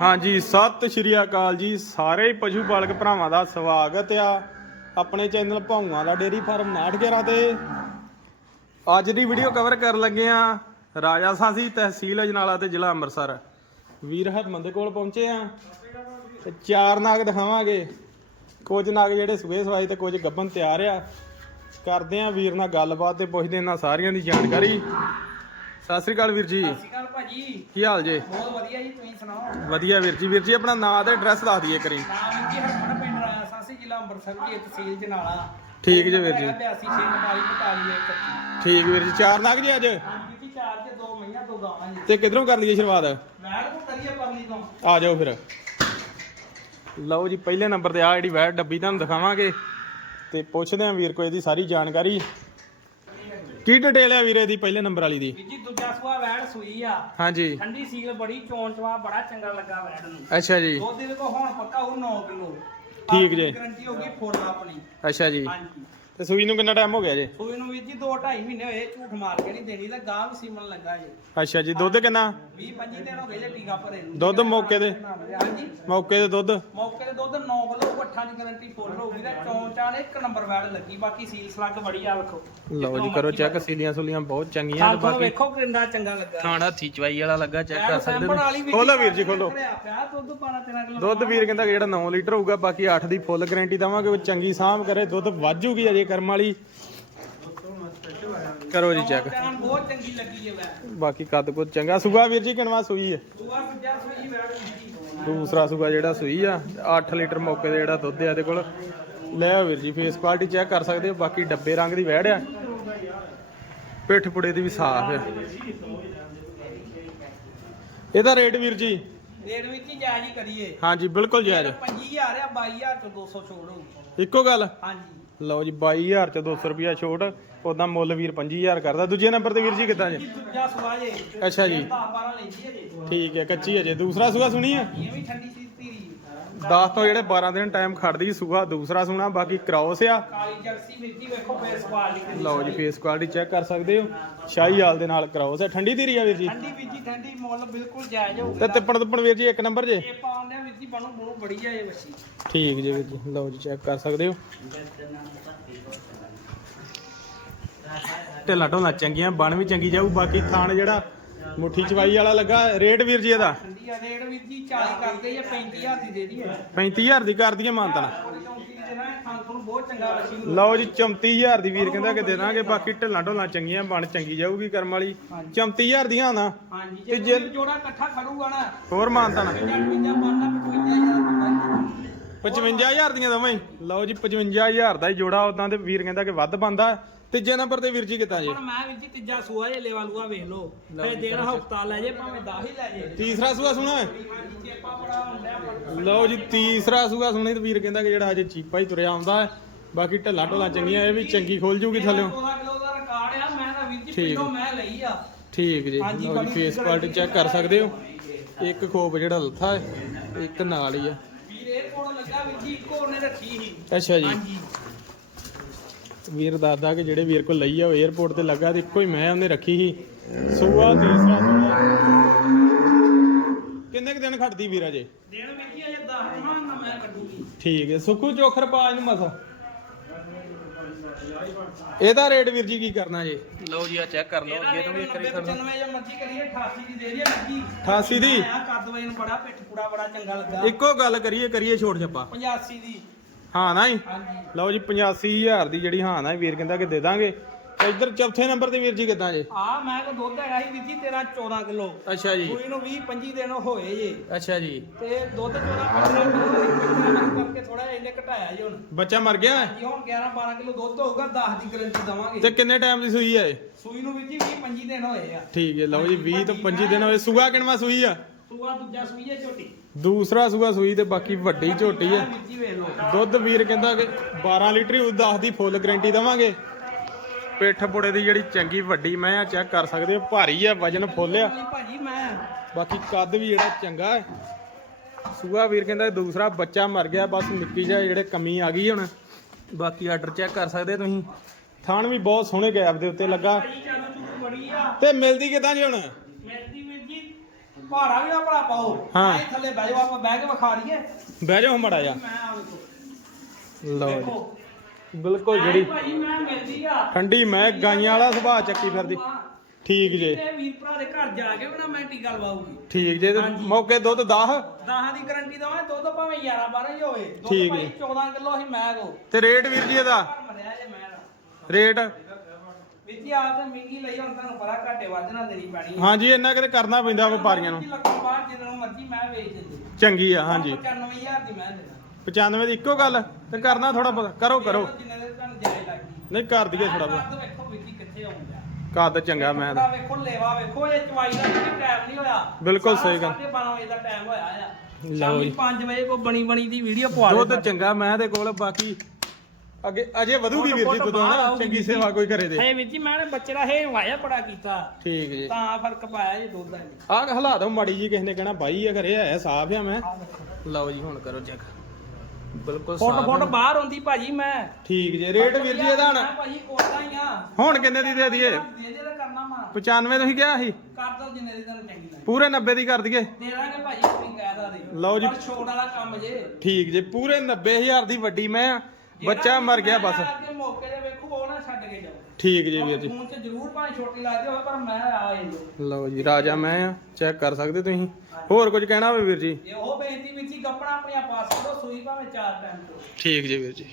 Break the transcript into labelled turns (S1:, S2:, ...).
S1: ਹਾਂਜੀ, ਸਤਿ ਸ਼੍ਰੀ ਅਕਾਲ ਜੀ। ਸਾਰੇ ਪਸ਼ੂ ਪਾਲਕ ਭਰਾਵਾਂ ਦਾ ਸਵਾਗਤ ਆ। ਆਪਣੇ ਚੈਨਲ ਭੌਂਗਾਂ ਦਾ ਡੇਰੀ ਫਾਰਮ 911 ਤੇ। ਅੱਜ ਦੀ ਵੀਡੀਓ ਕਵਰ ਕਰਨ ਲੱਗੇ ਆ ਰਾਜਾ ਸਾਸੀ, ਤਹਿਸੀਲ ਅਜਨਾਲਾ ਤੇ ਜ਼ਿਲ੍ਹਾ ਅੰਮ੍ਰਿਤਸਰ। ਵੀਰ ਹਰਮਨ ਦੇ ਕੋਲ ਪਹੁੰਚੇ ਆ। ਤੇ ਚਾਰ ਨਾਗ ਦਿਖਾਵਾਂਗੇ। ਕੁਝ ਨਾਗ ਜਿਹੜੇ ਸੂਏ ਸਵਾਈ ਤੇ ਕੁਝ ਗੱਬਨ ਤਿਆਰ ਆ। ਕਰਦੇ ਆ ਵੀਰ ਨਾਲ ਗੱਲਬਾਤ ਤੇ ਪੁੱਛਦੇ ਇਹਨਾਂ ਸਾਰੀਆਂ ਦੀ ਜਾਣਕਾਰੀ। ਸਤਿ ਸ਼੍ਰੀ ਅਕਾਲ ਵੀਰ ਜੀ।
S2: ਸਤਿ ਸ਼੍ਰੀ ਅਕਾਲ ਭਾਜੀ।
S1: ਕੀ ਹਾਲ ਜੇ?
S2: ਬਹੁਤ ਵਧੀਆ ਜੀ ਤੁਸੀਂ ਸੁਣਾਓ?
S1: ਵਧੀਆ ਵੀਰ ਜੀ ਵੀਰ ਜੀ ਆਪਣਾ ਨਾਂ ਤੇ ਐਡਰੈਸ ਦੱਸ ਦਈਏ ਕਰੀ
S2: ਨਾਮ ਜੀ ਹਰਮਨ ਪਿੰਡ ਰਾਇਆ ਸਾਸੀ ਜ਼ਿਲ੍ਹਾ ਅੰਮ੍ਰਿਤਸਰ ਜੀ ਤਹਿਸੀਲ ਜਨਾਲਾ।
S1: ਠੀਕ ਜੀ ਵੀਰ ਜੀ।
S2: 86
S1: ਠੀਕ ਵੀਰ ਜੀ ਚਾਰ ਨਾਗ ਜੀ ਅੱਜ?
S2: ਹਾਂਜੀ ਜੀ ਚਾਰ ਤੇ ਦੋ ਮਈਆਂ ਦੋ ਗਾਵਾਂ ਜੀ।
S1: ਤੇ ਕਿਧਰੋਂ ਕਰ ਲਈਏ ਸ਼ੁਰੂਆਤ?
S2: ਵੈੜ ਕੋ ਕਰੀਏ ਪਰਲੀ ਤੋਂ।
S1: ਆ ਜਾਓ ਫਿਰ। ਲਓ ਜੀ ਪਹਿਲੇ ਨੰਬਰ ਤੇ ਆ ਜਿਹੜੀ ਵੈਟ ਡੱਬੀ ਤੁਹਾਨੂੰ ਦਿਖਾਵਾਂਗੇ। ਤੇ ਪੁੱਛਦੇ ਆਂ ਵੀਰ ਕੋ ਇਹਦੀ ਸਾਰੀ ਜਾਣਕਾਰੀ। ਕੀ ਡਿਟੇਲ ਆ ਵੀਰੇ ਦੀ ਪਹਿਲੇ ਨੰਬਰ ਵਾਲੀ ਦੀ?
S2: ਜੀ ਸੂਆ ਵੈੜ ਸੂਈ ਆ।
S1: ਹਾਂਜੀ।
S2: ਠੰਡੀ ਸੀਲ ਬੜੀ ਚੋਣ ਚਵਾ ਬੜਾ ਚੰਗਾ ਲੱਗਾ ਵੈੜ ਨੂੰ।
S1: ਅੱਛਾ ਜੀ।
S2: ਦੁੱਧ ਦੇ ਕੋ ਹੁਣ ਪੱਕਾ ਉਹ 9 ਕਿਲੋ।
S1: ਠੀਕ ਜੀ।
S2: ਗਰੰਟੀ ਹੋ ਗਈ ਫੁੱਲ ਆਪਣੀ।
S1: ਅੱਛਾ ਜੀ।
S2: ਹਾਂਜੀ।
S1: ਤੇ ਸੂਈ ਨੂੰ ਕਿੰਨਾ ਟਾਈਮ ਹੋ ਗਿਆ ਜੀ?
S2: ਸੂਈ ਨੂੰ ਵੀਰ ਜੀ 2 2.5 ਮਹੀਨੇ ਹੋਏ ਝੂਠ ਮਾਰ ਕੇ ਨਹੀਂ ਦੇਣੀ ਤਾਂ ਗਾਂ ਵੀ ਸੀਮਣ ਲੱਗਾ ਜੀ।
S1: ਅੱਛਾ ਜੀ ਦੁੱਧ ਕਿੰਨਾ?
S2: 20 25 ਦਿਨ ਹੋ ਗਏ ਜੇ ਟੀਕਾ ਭਰੇ ਨੂੰ।
S1: ਦੁੱਧ ਮੌਕੇ ਤੇ?
S2: ਹਾਂਜੀ।
S1: ਮੌਕੇ ਤੇ ਦੁੱਧ?
S2: ਮੌਕੇ ਤੇ ਦੁੱਧ 9 ਕਿਲੋ ਪੱਠਾਂ ਦੀ ਗਾਰੰਟੀ ਫੁੱਲ ਹੋਊਗੀ ਤੇ ਚੌਂ ਚਾਲ ਇੱਕ ਨੰਬਰ ਵੈੜ ਲੱਗੀ ਬਾਕੀ ਸੀਲ ਸਲੱਗ ਬੜੀ ਆ ਵੇਖੋ।
S1: ਲਓ ਜੀ ਕਰੋ ਚੈੱਕ ਸੀਲੀਆਂ ਸੁਲੀਆਂ ਬਹੁਤ ਚੰਗੀਆਂ
S2: ਤੁਹਾਨੂੰ
S1: ਬਾਕੀ
S2: ਵੇਖੋ ਕਿੰਨਾ ਚੰਗਾ ਲੱਗਾ।
S1: ਖਾਣਾ ਹੱਥੀ ਚਵਾਈ ਵਾਲਾ ਲੱਗਾ ਚੈੱਕ ਕਰ ਸਕਦੇ ਹੋ ਖੋਲੋ ਵੀਰ ਜੀ ਖੋਲੋ।
S2: ਦੁੱਧ 12 13 ਕਿਲੋ
S1: ਦੁੱਧ ਵੀਰ ਕਹਿੰਦਾ ਕਿ ਜਿਹੜਾ 9 ਲੀਟਰ ਹੋਊਗਾ ਬਾਕੀ 8 ਦੀ ਫੁੱਲ ਗਾਰੰਟੀ ਦਵਾਂਗੇ ਉਹ ਚੰਗੀ ਸਾਂਭ ਕਰੇ ਦੁੱਧ ਵਾਜੂਗੀ ਅਜੇ ਕਰਮ ਵਾਲੀ। ਕਰੋ ਜੀ ਚੈੱਕ
S2: ਬਹੁਤ ਚੰਗੀ ਲੱਗੀ ਹੈ
S1: ਬਾਕੀ ਕੱਦ ਕੁੱਦ ਚੰਗਾ। ਸੁਗਾ ਵੀਰ ਜੀ ਕਿਨਵਾ ਸੂਈ ਹੈ? ਦੂਸਰਾ ਸੁਗਾ ਜਿਹੜਾ ਸੂਈ ਆ 8 ਲੀਟਰ ਮੌਕੇ ਦਾ ਜਿਹੜਾ ਦੁੱਧ ਆ ਇਹਦੇ ਕੋਲ। ਲੈ ਵੀਰ ਜੀ ਫੇਸ ਕੁਆਲਿਟੀ ਚੈੱਕ ਕਰ ਸਕਦੇ ਹੋ। ਬਾਕੀ ਡੱਬੇ ਰੰਗ ਦੀ ਵਹਿੜ ਆ। ਪਿੱਠ ਪੁੜੇ ਦੀ ਵੀ ਸਾਫ਼ ਹੈ ਇਹਦਾ ਰੇਟ ਵੀਰ ਜੀ?
S2: ਰੇਟ ਵਿੱਚ ਹੀ ਜਾਇਜ਼ ਹੀ ਕਰੀਏ।
S1: ਹਾਂਜੀ ਬਿਲਕੁਲ ਜਾਇਜ਼।
S2: 25000 ਆ 22000 ਤੋਂ 200 ਛੋੜ ਹੋਊ।
S1: ਇੱਕੋ ਗੱਲ?
S2: ਹਾਂਜੀ।
S1: ਲਓ ਜੀ 22000 ਚ 200 ਰੁਪਿਆ ਛੋਟ ਉਦਾਂ ਮੁੱਲ ਵੀਰ 25000 ਕਰਦਾ। ਦੂਜੇ ਨੰਬਰ ਤੇ ਵੀਰ ਜੀ ਕਿੱਦਾਂ
S2: ਜੀ?
S1: ਜੀ
S2: ਦੂਜਾ ਸੂਆ ਜੇ।
S1: ਅੱਛਾ ਜੀ।
S2: 10 12 ਲੈਂਦੀ ਹੈ ਜੀ।
S1: ਠੀਕ ਹੈ ਕੱਚੀ ਹੈ ਜੇ। ਦੂਸਰਾ ਸੂਆ ਸੁਣੀ ਹੈ?
S2: ਇਹ ਵੀ ਠੰਡੀ ਸੀ
S1: 10 ਤੋਂ ਜਿਹੜੇ 12 ਦਿਨ ਟਾਈਮ ਖੜਦੀ ਸੂਆ ਦੂਸਰਾ ਸੁਣਾ ਬਾਕੀ ਕ੍ਰਾਸ ਆ
S2: ਕਾਲੀ ਜਰਸੀ ਹੀ ਵੇਖੋ ਫੇਸ ਕੁਆਲਿਟੀ
S1: ਲਓ ਜੀ ਫੇਸ ਕੁਆਲਿਟੀ ਚੈੱਕ ਕਰ ਸਕਦੇ ਹੋ। ਸ਼ਾਹੀ ਹਾਲ ਦੇ ਨਾਲ ਕ੍ਰਾਸ ਹੈ ਠੰਡੀ ਧੀਰੀ ਆ ਵੀਰ ਜੀ।
S2: ਠੰਡੀ ਵਿੱਚ ਹੀ ਠੰਡੀ ਮੁੱਲ ਬਿਲਕੁਲ ਜਾਇਜ਼ ਹੋਊਗਾ
S1: ਤੇ ਤਿੱਪਣ ਤਿੱਪਣ ਵੀਰ ਜੀ ਇੱਕ ਨੰਬਰ ਜੇ।
S2: ਇਹ ਪਾਉਂਦੇ ਵਿੱਚ ਹੀ ਬਣੂ ਬਣੂ ਬੜੀ ਆ ਇਹ ਵੱਛੀ
S1: ਠੀਕ ਜੀ ਵੀਰ ਜੀ ਲਓ ਜੀ ਚੈੱਕ ਕਰ ਸਕਦੇ ਹੋ। ਢਿੱਲਾ ਢੋਲਾ ਚੰਗੀਆਂ ਬਣ ਵੀ ਚੰਗੀ ਜਾਊ ਬਾਕੀ ਥਾਣ ਜਿਹੜਾ ਮੁੱਠੀ ਚਵਾਈ ਵਾਲਾ ਲੱਗਾ ਰੇਟ ਵੀਰ ਜੀ ਇਹਦਾ?
S2: ਠੰਡੀ ਆ ਰੇਟ ਵਿੱਚ ਹੀ 40 ਕਰਦੇ ਜਾਂ 35000 ਦੀ ਦੇ ਦਈਏ।
S1: 35000 ਦੀ ਕਰ ਦਈਏ ਮਾਨਤਨ
S2: ਚੌਂਕੀ ਦੀ ਦੇਣਾ ਖਾਣ ਤੋਂ ਬਹੁਤ ਚੰਗਾ ਵੱਛੀ ਨੂੰ
S1: ਲਓ ਜੀ 34000 ਦੀ ਵੀਰ ਕਹਿੰਦਾ ਕਿ ਦੇ ਦਾਂਗੇ ਬਾਕੀ ਢਿੱਲਾ ਢੋਲਾ ਚੰਗੀਆਂ ਬਣ ਚੰਗੀ ਜਾਊਗੀ ਕਰਮ ਵਾਲੀ। 34000 ਦੀਆਂ ਨਾ।
S2: ਹਾਂਜੀ ਜੇ
S1: ਜੇ-
S2: ਜੋੜਾ ਇਕੱਠਾ ਖੜੂਗਾ ਨਾ।
S1: ਹੋਰ ਮਾਨਤਨ
S2: ਜਾਂ 55000
S1: 55000 ਦੀਆਂ ਦਵਾਂ ਲਓ ਜੀ 55000 ਦਾ ਹੀ ਜੋੜਾ ਉਦਾਂ ਤੇ ਵੀਰ ਕਹਿੰਦਾ ਕਿ ਵੱਧ ਬੰਦਾ ਤੀਜੇ ਨੰਬਰ ਤੇ ਵੀਰ ਜੀ ਕਿੱਦਾਂ ਜੀ?
S2: ਹੁਣ ਮੈਂ ਵੀ ਜੀ ਤੀਜਾ ਸੂਆ ਜੇ ਲੇਵਾ ਲੂਆ ਵੇਖ ਲਓ। ਫੇ ਦੇਣਾ ਹਫਤਾ ਲੈ ਜੇ ਭਾਵੇਂ 10 ਹੀ ਲੈ ਜੇ।
S1: ਤੀਸਰਾ ਸੂਆ ਸੁਣਾ
S2: ਹਾਂਜੀ ਚੇਪਾ ਬੜਾ ਹੁੰਦਾ ਹੈ?
S1: ਲਓ ਜੀ ਤੀਸਰਾ ਸੂਆ ਸੁਣੀ ਤੇ ਵੀਰ ਕਹਿੰਦਾ ਕਿ ਜਿਹੜਾ ਅਜੇ ਚੀਪਾ ਹੀ ਤੁਰਿਆ ਆਉਂਦਾ ਹੈ। ਬਾਕੀ ਢੱਲਾ ਢੋਲਾ ਚੰਗੀਆਂ ਇਹ ਵੀ ਚੰਗੀ ਖੋਲ ਜੂਗੀ ਥੱਲਿਓ।
S2: 14 ਕਿਲੋ ਦਾ ਰਿਕਾਰਡ ਆ ਮੈਂ ਤਾਂ ਵੀਰ ਜੀ
S1: ਠੀਕ।
S2: ਪਹਿਲੋਂ ਮੈਂ ਲਈ ਆ।
S1: ਠੀਕ ਜੀ
S2: ਹਾਂਜੀ,
S1: ਲਓ ਜੀ ਫੇਸ ਕੁਆਲਿਟੀ ਚੈੱਕ ਕਰ ਸਕਦੇ ਹੋ। ਇੱਕ ਖੋਪ ਜਿਹੜਾ ਲੱਥਾ ਹੈ ਇੱਕ ਨਾਲ ਹੀ ਆ।
S2: ਕੋਲ ਲੱਗਾ ਵੀਰ ਜੀ ਇੱਕੋ ਉਹਨੇ ਰੱਖੀ ਸੀ।
S1: ਅੱਛਾ ਜੀ।
S2: ਹਾਂਜੀ।
S1: ਵੀਰ ਦੱਸਦਾ ਕਿ ਜਿਹੜੇ ਵੀਰ ਕੋਲ ਲਈ ਆ 에어ਪੋਰਟ ਤੇ ਲੱਗਾ ਤੇ ਇੱਕੋ ਹੀ ਮੈਂ ਉਹਨੇ ਰੱਖੀ ਸੀ। ਸੂਆ ਤੀਸਰਾ ਸੂਆ। ਕਿੰਨੇ ਕੁ ਦਿਨ ਖੜਦੀ ਵੀਰ ਅਜੇ?
S2: ਦੇਣ ਵੀਰ ਜੀ ਅਜੇ 10 ਦਿਨਾਂ ਮੈਂ ਕੱਢੂਗੀ।
S1: ਠੀਕ ਹੈ ਸੁੱਖੂ ਚੋਖਰ ਪਾ ਇਹਨੂੰ ਮਸਾ। ਇਹਦਾ ਰੇਟ ਵੀਰ ਜੀ ਕੀ ਕਰਨਾ ਜੀ? ਲਓ ਜੀ ਆ ਚੈੱਕ ਕਰ ਲਓ ਅੱਗੇ ਤੋਂ ਵੀ ਇੱਕ ਕਰਨਾ
S2: 95 ਜਾਂ ਮਰਜ਼ੀ ਕਰੀਏ 88 ਦੀ ਦੇ ਹੈ ਲੱਗੀ
S1: 88 ਦੀ?
S2: ਆ ਕੱਦ ਵੇ ਨੂੰ ਬੜਾ ਪਿੱਠ ਪੂੜਾ ਬੜਾ ਚੰਗਾ ਲੱਗਾ।
S1: ਇੱਕੋ ਗੱਲ ਕਰੀਏ ਕਰੀਏ ਛੋੜ ਛੱਪਾ।
S2: 85 ਦੀ।
S1: ਹਾਂ ਨਾ ਲਓ ਜੀ 85000 ਦੀ ਜਿਹੜੀ ਹਾਂ ਨਾ ਵੀਰ ਕਹਿੰਦਾ ਕਿ ਦੇ ਦਾਂਗੇ। ਇੱਧਰ ਚੌਥੇ ਨੰਬਰ ਤੇ ਵੀਰ ਜੀ ਕਿੱਦਾਂ ਜੀ?
S2: ਆ ਮੈਂ ਕੋ ਦੁੱਧ ਹੈਗਾ ਸੀ ਵੀਰ ਜੀ ਤੇਰਾ 14 ਕਿਲੋ।
S1: ਅੱਛਾ ਜੀ।
S2: ਸੂਈ ਨੂੰ 20 25 ਦਿਨ ਹੋਏ ਜੇ।
S1: ਅੱਛਾ ਜੀ।
S2: ਤੇ ਦੁੱਧ 14 15 ਕਿਲੋ ਕਰਕੇ ਥੋੜਾ ਜਿਹਾ ਇਹਨੇ ਘਟਾਇਆ ਜੀ ਹੁਣ।
S1: ਬੱਚਾ ਮਰ ਗਿਆ?
S2: ਜੀ ਹੁਣ 11 12 ਕਿਲੋ ਦੁੱਧ ਹੋਊਗਾ 10 ਦੀ ਗਰੰਟੀ ਦਵਾਂਗੇ।
S1: ਤੇ ਕਿੰਨੇ ਟਾਈਮ ਦੀ ਸੂਈ ਹੈ?
S2: ਸੂਈ ਨੂੰ ਵੀਰ ਜੀ 20 25 ਦਿਨ ਹੋਏ ਆ।
S1: ਠੀਕ ਹੈ ਲਓ ਜੀ 20 ਤੋਂ 25 ਦਿਨ ਹੋਏ। ਸੂਆ ਕਿਣਵਾ ਸੂਈ ਆ?
S2: ਸੂਆ ਦੂਜਾ ਸੂਈ ਹੈ ਝੋਟੀ।
S1: ਦੂਸਰਾ ਸੂਆ ਸੂਈ ਤੇ ਬਾਕੀ ਵੱਡੀ ਝੋਟੀ ਹੈ ਦੁੱਧ ਵੀਰ ਕਹਿੰਦਾ ਕਿ 12 ਲੀਟਰ ਹੀ 10 ਦੀ ਫੁੱਲ ਗਾਰੰਟੀ ਦਵਾਂਗੇ। ਪਿੱਠ ਪੁੜੇ ਦੀ ਜਿਹੜੀ ਚੰਗੀ ਵੱਡੀ ਮੈਂ ਆ ਚੈੱਕ ਕਰ ਸਕਦੇ ਹੋ ਭਾਰੀ ਆ ਵਜਨ ਫੁੱਲ ਆ।
S2: ਭਾਜੀ ਮੈਂ
S1: ਬਾਕੀ ਕੱਦ ਵੀ ਜਿਹੜਾ ਚੰਗਾ ਹੈ। ਸੂਆ ਵੀਰ ਕਹਿੰਦਾ ਦੂਸਰਾ ਬੱਚਾ ਮਰ ਗਿਆ ਬਸ ਨਿੱਕੀ ਜਿਹਾ ਜਿਹੜੇ ਕਮੀ ਆ ਗਈ ਹੁਣ। ਬਾਕੀ ਆਰਡਰ ਚੈੱਕ ਕਰ ਸਕਦੇ ਤੁਸੀਂ। ਥਾਣ ਵੀ ਬਹੁਤ ਸੋਹਣੇ ਗੈਪ ਦੇ ਉੱਤੇ ਲੱਗਾ।
S2: ਤੂੰ ਬੜੀ
S1: ਮਿਲਦੀ ਕਿਦਾਂ ਜੀ ਹੁਣ?
S2: ਮਿਲਦੀ ਵੀਰ ਜੀ ਭਾੜਾ ਵੀ ਨਾ ਭਲਾ ਪਾਓ।
S1: ਹਾਂ।
S2: ਥੱਲੇ ਬਹਿ ਜਾਓ ਆਪਾਂ ਬਹਿ ਕੇ ਵਿਖਾ ਲਈਏ।
S1: ਬਹਿ ਜਾਓ ਮੜਾ ਜਾ ਲਓ ਜੀ। ਬਿਲਕੁਲ ਜਿਹੜੀ
S2: ਭਾਜੀ ਮੈਂ ਮਿਲਦੀ ਆ।
S1: ਠੰਡੀ ਮੈਂ ਗਾਈਆਂ ਵਾਲਾ ਸੁਭਾਅ ਚੱਕੀ ਫਿਰਦੀ। ਠੀਕ ਜੇ।
S2: ਤੇ ਵੀਰ ਭਰਾ ਦੇ ਘਰ ਜਾ ਕੇ ਬਣਾ ਮੈਂ ਟੀਕਾ ਲਵਾਉਗੀ
S1: ਠੀਕ ਜੇ ਤੇ
S2: ਹਾਂਜੀ।
S1: ਮੌਕੇ ਦੁੱਧ 10
S2: ਦਹਾਂ ਦੀ ਗਾਰੰਟੀ ਦਵਾਂ ਦੁੱਧ ਭਾਵੇਂ 11 12 ਹੀ ਹੋਵੇ। ਦੁੱਧ
S1: ਠੀਕ
S2: ਭਾਈ
S1: ਜੀ।
S2: 14 ਕਿਲੋ ਹੀ ਮੈਂ ਕੋ
S1: ਤੇ ਰੇਟ ਵੀਰ ਜੀ ਇਹਦਾ?
S2: ਘਰ ਮਰਿਆ ਜੇ ਮੈਂ ਦਾ
S1: ਰੇਟ?
S2: ਤੇ ਮਹਿੰਗੀ ਲਈ ਹੁਣ ਤੁਹਾਨੂੰ ਪਤਾ ਘਾਟੇ ਵੱਧ ਨਾ ਦੇਣੀ ਪੈਣੀ
S1: ਹਾਂਜੀ ਇੰਨਾ ਕਿਤੇ ਕਰਨਾ ਪੈਂਦਾ ਵਪਾਰੀਆਂ ਨੂੰ।
S2: ਲੱਖੋਂ ਬਾਅਦ ਜਦੋਂ ਮਰਜ਼ੀ ਮੈਂ ਵੇਚ ਦਿੰਦੀ।
S1: ਚੰਗੀ ਆ ਹਾਂਜੀ।
S2: 95000 ਦੀ ਮੈਂ ਦੇਣਾ
S1: 95 ਦੀ ਇੱਕੋ ਗੱਲ ਤੇ ਕਰਨਾ ਥੋੜਾ ਬਹੁਤ। ਕਰੋ ਕਰੋ।
S2: ਜਿੰਨੇ ਦੇ ਤੁਹਾਨੂੰ ਜਾਇ ਲੱਗੀ
S1: ਨਹੀਂ ਕਰ ਦਈਏ ਥੋੜਾ ਬਹੁਤ।
S2: ਬਹੁਤ ਵੇਖੋ ਵਿੱਕੀ ਕਿੱਥੇ ਆਉਂਦਾ
S1: ਕੱਦ ਚੰਗਾ ਮੈਂ
S2: ਥੋੜਾ ਵੇਖੋ ਲੇਵਾ ਵੇਖੋ ਇਹ ਚਵਾਈ ਦਾ ਟਾਈਮ ਨਹੀਂ ਹੋਇਆ।
S1: ਬਿਲਕੁਲ ਸਹੀ ਗੱਲ।
S2: 12 ਵਜੇ ਦਾ ਟਾਈਮ ਹੋਇਆ ਆ।
S1: ਲਓ
S2: ਸ਼ਾਮੀ
S1: ਜੀ।
S2: 5 ਵਜੇ ਕੋ ਬਣੀ ਬਣੀ ਦੀ ਵੀਡੀਓ ਪਵਾ
S1: ਦੁੱਧ
S2: ਦਿਓ
S1: ਚੰਗਾ ਮੈਂ ਦੇ ਕੋਲ ਬਾਕੀ ਅੱਗੇ ਅਜੇ ਵਧੂਗੀ ਵੀਰ ਜੀ ਦੁੱਧ ਨਾ ਚੰਗੀ ਸੇਵਾ ਕੋਈ ਕਰੇ ਦੇ
S2: ਹੇ ਵੀਰ ਜੀ ਮੈਂ ਨੇ ਬੱਚੇ ਦਾ ਹੇ ਵਾਇਆ ਬੜਾ ਕੀਤਾ।
S1: ਠੀਕ ਜੀ।
S2: ਤਾਂ ਫ਼ਰਕ ਪਾਇਆ ਜੀ ਦੁੱਧ ਦਾ ਜੀ
S1: ਆਹ ਹਲਾ ਦੋ ਮਾੜੀ ਜੀ ਕਿਸੇ ਨੇ ਕਹਿਣਾ ਬਾਈ ਆ ਘਰੇ ਆਇਆ ਸਾਫ਼ ਆ ਮੈਂ।
S2: ਦੇਖੋ।
S1: ਲਓ ਜੀ ਹੁਣ ਕਰੋ ਚੈੱਕ ਬਿਲਕੁਲ
S2: ਫੁੱਟ ਫੁੱਟ। ਬਾਹਰ ਹੁੰਦੀ ਭਾਜੀ ਮੈਂ।
S1: ਠੀਕ ਜੇ ਰੇਟ ਵੀਰ ਜੀ ਇਹਦਾ ਹੁਣ
S2: ਭਾਜੀ ਕੋਟਾ ਹੀ ਆ।
S1: ਹੁਣ ਕਿੰਨੇ ਦੀ ਦੇ ਦਈਏ?
S2: ਦੇ ਦੇ ਤਾਂ ਕਰਨਾ ਮਾ।
S1: 95 ਤੁਸੀਂ ਕਿਹਾ ਸੀ?
S2: ਕਰ ਦੋ ਜਿੰਨੇ ਦੀ ਤੁਹਾਨੂੰ ਚੰਗੀ ਲੱਗੇ
S1: ਪੂਰੇ 90 ਦੀ ਕਰ ਦਈਏ।
S2: ਦੇ ਦਾਂਗੇ ਭਾਜੀ ਕੋਈ ਕਹਿਦਾ ਦੇ।
S1: ਲਓ ਜੀ।
S2: ਪਰ ਛੋਟ ਵਾਲਾ ਕੰਮ ਜੇ।
S1: ਠੀਕ ਜੇ ਪੂਰੇ 90000 ਦੀ ਵੱਡੀ ਮੈਂ ਆ। ਬੱਚਾ ਮਰ ਗਿਆ ਬਸ।
S2: ਮੌਕੇ ਵੇਖੋ ਛੱਡ ਕੇ ਜਾਓ।
S1: ਠੀਕ ਜੀ ਵੀਰ ਜੀ।
S2: ਫੋਨ 'ਚ ਜ਼ਰੂਰ ਭਾਵੇਂ ਛੋਟੀ ਲੱਗਦੀ ਹੋਵੇ ਪਰ ਮੈਂ ਆ ਜਾਂਦੇ
S1: ਲਓ ਜੀ ਰਾਜਾ ਮੈਂ ਆ ਚੈੱਕ ਕਰ ਸਕਦੇ ਤੁਸੀਂ? ਹੋਰ ਕੁਝ ਕਹਿਣਾ ਹੋਵੇ ਵੀਰ ਜੀ?
S2: ਇਹ ਉਹ ਬੇਨਤੀ ਵਿੱਚ ਹੀ ਗੱਪਣਾ ਆਪਣੀਆਂ ਪਾਸ ਕਰੋ ਸੂਈ ਭਾਵੇਂ ਚਾਰ ਟਾਈਮ ਤੋਂ
S1: ਠੀਕ ਜੀ ਵੀਰ ਜੀ।